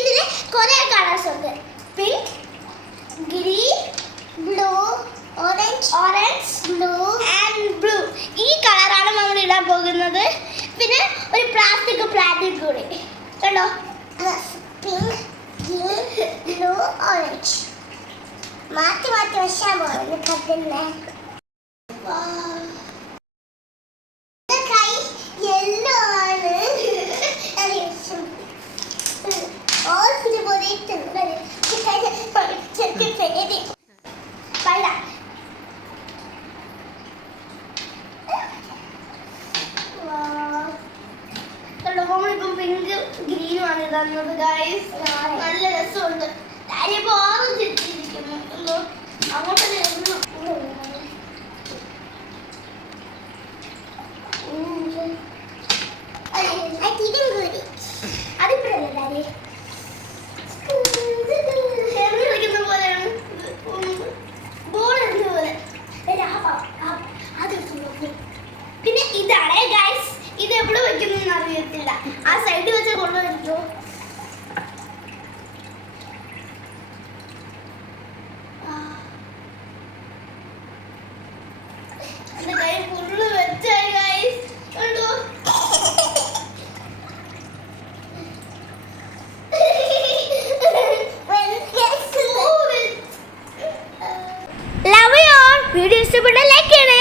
ഇതിൽ കുറേ കളേഴ്സ് ഉണ്ട്. Pink green blue orange orange blue and blue ഈ കളറാണ് നമ്മൾ ഇടാൻ പോകുന്നത്. പിന്നെ ഒരു പ്ലാസ്റ്റിക് പ്ലാന്റും കൂടി. കണ്ടോ? പിങ്ക് ഗ്രീൻ ബ്ലൂ ഓറഞ്ച് മാറ്റി മാറ്റി വെച്ചാൽ പോകുന്നു കത്തിന്റെ നമ്മളിപ്പം പിങ്ക് ഗ്രീനും ആണ് തന്നത് ഗൈസ് നല്ല രസമുണ്ട്. കാര്യം ഇപ്പൊ ഓറഞ്ച് ഇട്ടിരിക്കുന്നു. എന്തോ? വീഡിയോ ഇഷ്ടപ്പെട്ടാൽ ലൈക്ക് ചെയ്യണേ.